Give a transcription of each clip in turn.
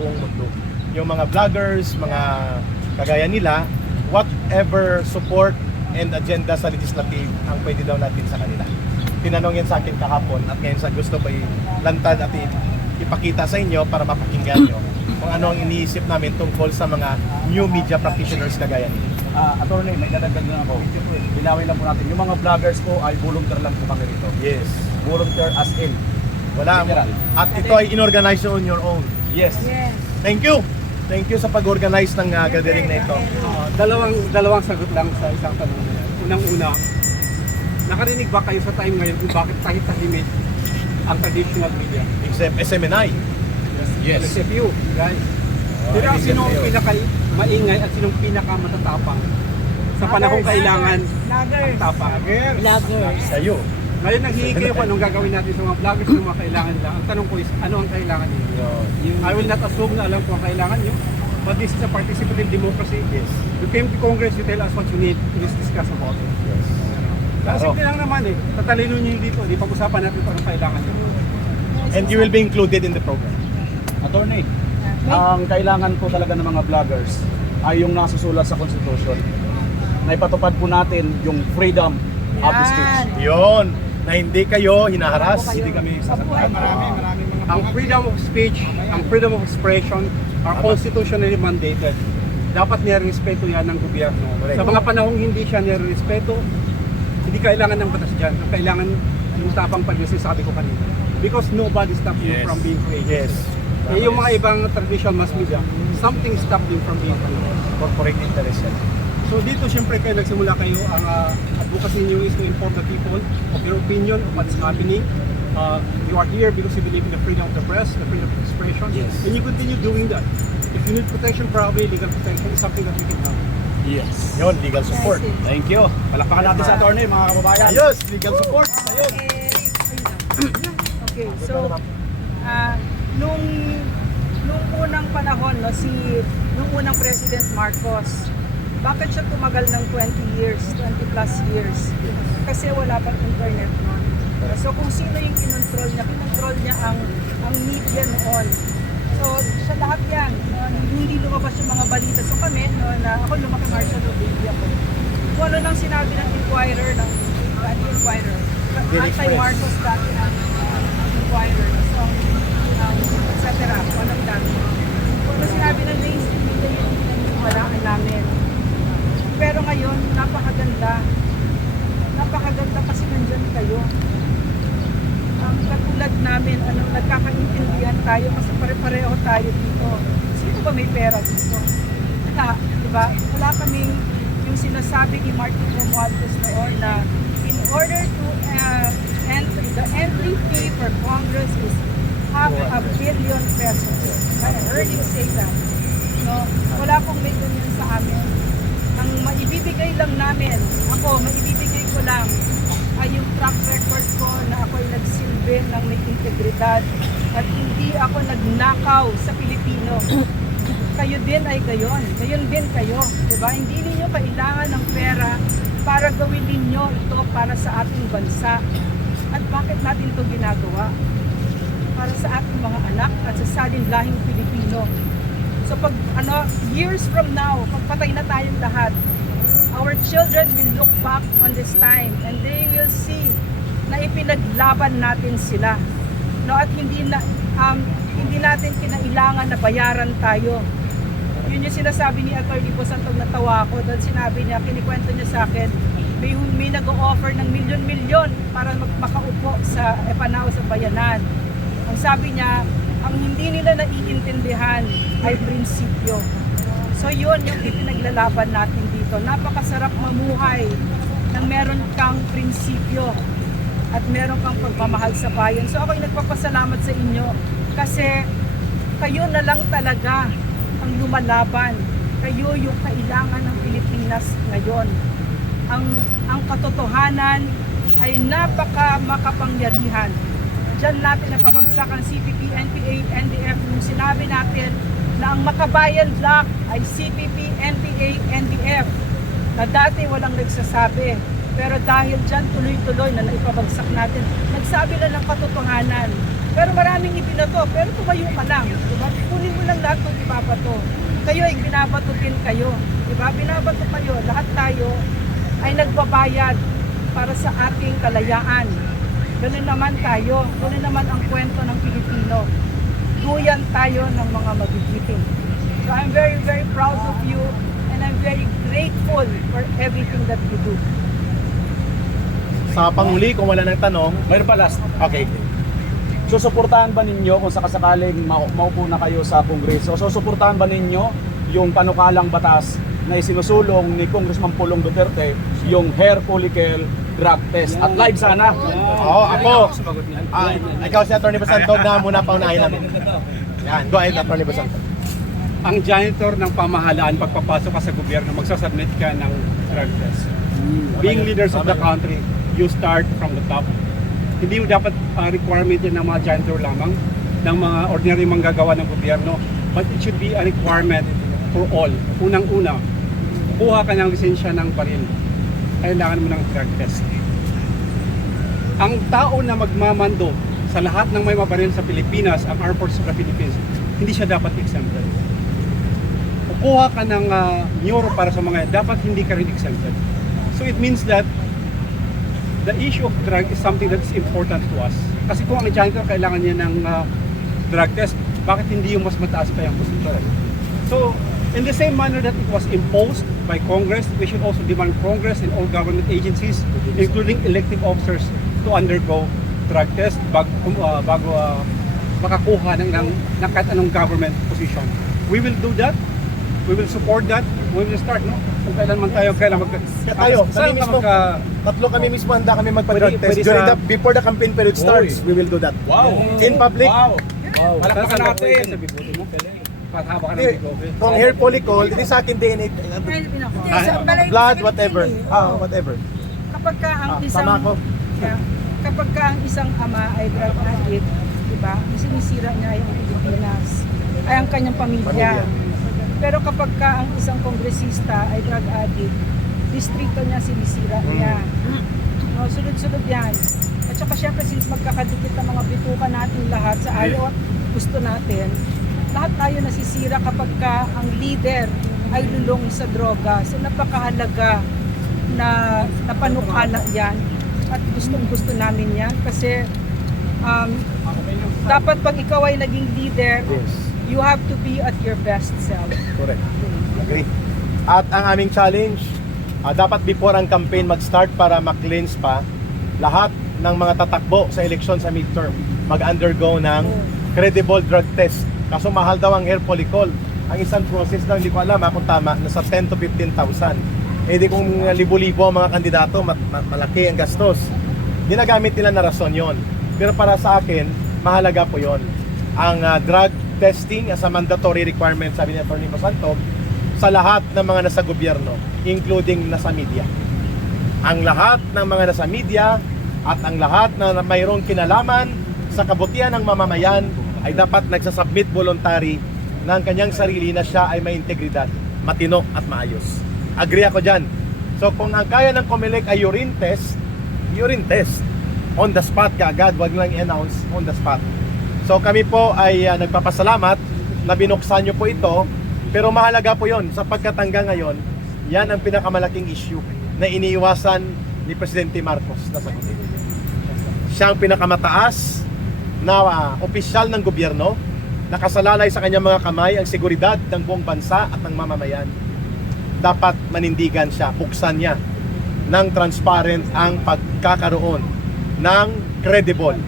buong mundo. Yung mga vloggers, mga kagaya nila, whatever support and agenda sa legislative ang pwede daw natin sa kanila. Tinanong yan sa akin kahapon at ngayon sa gusto ko ilantad at ipakita sa inyo para mapakinggan nyo kung ano ang iniisip namin tungkol sa mga new media practitioners kagaya nila. Attorney, may dadagdag lang ako. Linawin lang po natin. Yung mga vloggers ko ay volunteer lang po kami rito. Yes. Volunteer as in. Wala. Literal. At ito ay inorganize on your own. Yes. Yes. Thank you. Thank you sa pag-organize ng gathering na ito. Dalawang sagot lang sa isang tanong na yan. Unang-una, nakarinig ba kayo sa time ngayon kung bakit tahit-tahimik ang traditional media? Except SMNI. Yes. LSFU, guys. Pero sino ang pinaka-maingay at sinong pinaka-matatapang sa panahong kailangan ang tapang? Vloggers. Kayo. Ngayon naghihingi kayo kung anong gagawin natin sa mga vloggers ng mga kailangan nila. Ang tanong ko is, ano ang kailangan niyo? I will not assume na alam ko ang kailangan niyo. But this is a participative democracy. Yes. You came to Congress, you tell us what you need, let's discuss about it. Yes. Kasi lang naman tatalino niyo yung dito, di pag-usapan natin kung anong kailangan niyo. And you will be included in the program. Attorney, ang kailangan po talaga ng mga vloggers ay yung nasusulat sa Constitution. Na ipatupad po natin yung freedom of speech. Yon, na hindi kayo hinaharas. Hindi kami sasaktan. Maraming mga ang freedom of speech, ang freedom of expression are constitutionally mandated. Dapat nirespeto yan ng gobyerno. Correct. Sa mga panahong hindi siya nirespeto, hindi kailangan ng batas dyan. Ang kailangan yung tapang pag-isip, sabi ko kanina. Because nobody stopped you Yes. from being Yes. courageous. Yung mga ibang traditional mass media, something stopped them from being courageous. Corporate interest yan. So dito syempre kayo nagsimula kayo, ang advocacy niyo is to inform the people of your opinion of what's happening. You are here because you believe in the freedom of the press, the freedom of expression, Yes. and you continue doing that. If you need protection, probably legal protection is something that we can help. Yes. Yon, legal support. Thank you. Palakpakan natin sa attorney, mga kababayan. Ayos, legal support. Ayun. Okay, so nung unang panahon nung unang President Marcos, bakit siya tumagal ng 20 plus years? Kasi wala pang internet noon. So kung sino yung kinontrol niya ang media noon. So sa lahat yan, hindi lumabas yung mga balita. So kami, ako lumaki Marshall Baby ako. Kung ano nang sinabi ng Inquirer, anti-Marcos dati ng Inquirer, so, etc. Walang dami. Kung ano sinabi ng mainstream media, yun yung walaan namin. Pero ngayon, napakaganda. Napakaganda kasi nandyan kayo. Katulad namin, nagkakaintindihan tayo kasi pare-pareho tayo dito. Sino ba may pera dito? Diba? Wala kaming yung sinasabi ni Martin Romualdez noon na in order to enter, the entry fee for Congress is $500 million pesos. I heard him say that. No? Wala pong may ganyan sa amin. Ang maibibigay lang namin, maibibigay ko lang ay yung track record ko na ako'y nagsilbi ng may integridad at hindi ako nagnakaw sa Pilipino. Kayo din ay gayon. Gayon din kayo. Diba? Hindi ninyo kailangan ng pera para gawin ninyo ito para sa ating bansa. At bakit natin ito ginagawa? Para sa ating mga anak at sa salinlahing Pilipino. So pag years from now, pagpatay na tayong lahat, our children will look back on this time and they will see na ipinaglaban natin sila. No, at hindi natin kinailangan na bayaran tayo. Yun yung sinasabi ni Atty. Santog, natawa ako dahil sinabi niya, kinikwento niya sa akin, may nag-o-offer ng milyon-milyon para makaupo sa Epanao sa Bayanan. Ang sabi niya, ang hindi nila naiintindihan ay prinsipyo. So yun yung ipinaglalaban natin dito. Napakasarap mamuhay nang meron kang prinsipyo at meron kang pagmamahal sa bayan. So ako'y nagpapasalamat sa inyo kasi kayo na lang talaga ang lumalaban. Kayo yung kailangan ng Pilipinas ngayon. Ang katotohanan ay napaka makapangyarihan. Diyan natin napapagsakan CPP, NPA, NDF nung sinabi natin na ang makabayan block ay CPP, NPA, NDF na dati walang nagsasabi. Pero dahil dyan, tuloy-tuloy na naipabagsak natin. Nagsabi na ng katotohanan. Pero maraming ibinato, pero tumayo ka lang. Diba? Kunin mo lang lahat ng ibabato. Kayo ay binabato din kayo. Diba? Binabato kayo. Lahat tayo ay nagbabayad para sa ating kalayaan. Ganun naman tayo. Ganun naman ang kwento ng Pilipino. Duyan tayo ng mga magigiting. So I'm very, very proud of you and I'm very grateful for everything that you do. Sa panghuli, kung wala nang tanong, Mayroon pa last. okay. Susuportahan ba ninyo kung sakasakaling maupo na kayo sa Kongreso? Susuportahan ba ninyo yung panukalang batas na isinusulong ni Congressman Pulong Duterte, yung hair follicle drug test? At live sana. Oo, ako. Ikaw si Atty. Basantog na muna paunahin namin. Yan, go ahead, Atty. Basantog. Ang janitor ng pamahalaan, pagpapasok ka sa gobyerno, magsasubmit ka ng drug test. Being leaders of the country, you start from the top. Hindi mo dapat requirement yan ng mga janitor lamang, ng mga ordinary manggagawa ng gobyerno, but it should be a requirement for all. Unang-una, kuha ka ng lisensya ng baril, kailangan mo ng drug test. Ang tao na magmamando sa lahat ng may mabaril sa Pilipinas, ang Armed Forces of the Philippines, hindi siya dapat exempted. Kukuha ka ng neuro para sa mga yan, dapat hindi ka rin exempted. So it means that the issue of drug is something that's important to us. Kasi kung ang janitor kailangan niya ng drug test, bakit hindi yung mas mataas pa yung posisyon? So, in the same manner that it was imposed by Congress, we should also demand Congress and all government agencies, including elective officers, to undergo drug test bago makakuha ng kahit anong government position. We will do that. We will support that. We will start, no? Kung kailan man tayo, kailan Kaya tayo, saan kami ka mismo, tatlo kami mismo handa kami magpa-drug Pwede- test. pwede During sa- before the campaign period starts, we will do that. Wow! In public, Wow! Palakpakan Saan ka natin! pwede sa bigote mo? Patahaba ka ng Hindi, bigote. from hair follicle, hindi sa akin DNA, blood, whatever. Whatever. Kapag ka ang isang Tama ako. Yeah. Kapag ka ang isang ama ay drug addict, di ba? Sinisira niya ay ang Pilipinas, ay ang kanyang pamilya. Pero kapag ka ang isang kongresista ay drug addict, distrito niya sinisira niya. No, sunod-sunod yan. At saka syempre since magkakadikit ang mga bituka natin lahat sa ayaw at gusto natin, lahat tayo nasisira kapag ka ang leader ay lulong sa droga. So napakahalaga na panukala yan at gustong-gusto namin yan kasi dapat pag ikaw ay naging leader, Yes. you have to be at your best self. Correct. Agree. At ang aming challenge, dapat before ang campaign mag-start para ma-cleanse pa, lahat ng mga tatakbo sa eleksyon sa midterm mag-undergo ng credible drug test. Kaso mahal daw ang hair follicle. Ang isang process daw, hindi ko alam kung tama, nasa 10 to 15,000. Eh di kung libo-libo ang mga kandidato, malaki ang gastos. Ginagamit nila na rason yon. Pero para sa akin, mahalaga po yon. Ang drug testing as a mandatory requirement, sabi ni Atty. Basantog, sa lahat ng mga nasa gobyerno, including nasa media. Ang lahat ng mga nasa media at ang lahat na mayroong kinalaman sa kabutihan ng mamamayan ay dapat nagsasubmit voluntary ng kanyang sarili na siya ay may integridad, matino at maayos. Agree ako dyan. So kung ang kaya ng COMELEC ay urine test on the spot kaagad, wag lang i-announce, on the spot. So kami po ay nagpapasalamat na binuksan nyo po ito, pero mahalaga po yon sapagkat hanggang ngayon, yan ang pinakamalaking issue na iniiwasan ni Presidente Marcos na sagutin. Siya ang pinakamataas na opisyal ng gobyerno, nakasalalay sa kanyang mga kamay ang seguridad ng buong bansa at ng mamamayan. Dapat manindigan siya, buksan niya ng transparent ang pagkakaroon ng credible,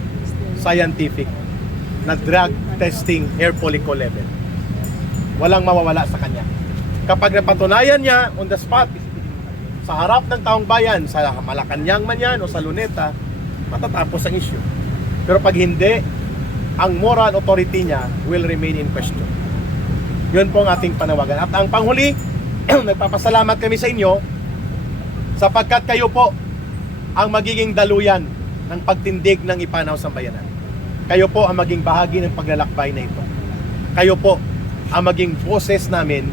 scientific na drug testing hair follicle level. Walang mawawala sa kanya. Kapag napatunayan niya on the spot, sa harap ng taong bayan, sa Malacanang man yan o sa Luneta, matatapos ang issue. Pero pag hindi, ang moral authority niya will remain in question. Yun po ang ating panawagan. At ang panghuli, nagpapasalamat kami sa inyo sapagkat kayo po ang magiging daluyan ng pagtindig ng ipanaw sambayanan. Kayo po ang maging bahagi ng paglalakbay na ito. Kayo po ang maging boses namin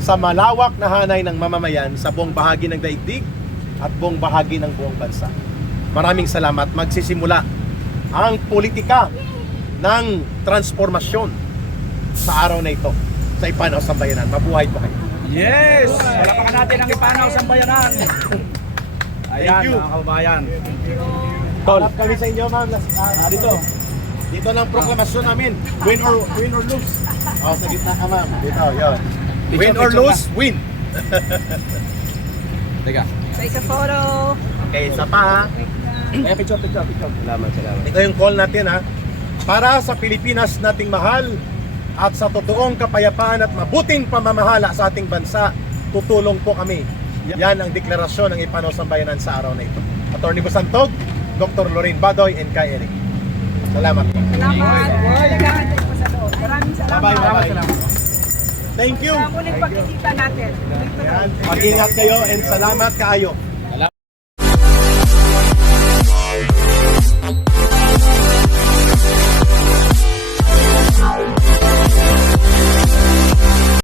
sa malawak na hanay ng mamamayan sa buong bahagi ng daigdig at buong bahagi ng buong bansa. Maraming salamat. Magsisimula ang politika ng transformasyon sa araw na ito sa Ipanaw Sambayanan. Mabuhay po kayo. Yes! Palapakan natin ang Ipanaw Sambayanan. Ayan, Thank you. mga kababayan. Tol. Kami sa inyo, ma'am. Dito. Dito ng proklamasyon namin. Win or lose. Oh, sa gitna ka, ma'am. Dito, yun. Win or Picture lose, win. Teka. Take a photo. Okay, isa pa ha. Kaya picture. Salamat. Ito yung call natin ha. Para sa Pilipinas nating mahal at sa totoong kapayapaan at mabuting pamamahala sa ating bansa, tutulong po kami. Yan ang deklarasyon ng Ipanaw Sambayanan sa araw na ito. Attorney Busantog, Dr. Lorraine Badoy, and Kai Eric. Salamat. Salamat. Kailangan tayo pa sa loob. Maraming salamat. Bye-bye. Thank you. Sa muling pagkikita natin. Mag-ingat kayo and salamat kaayo.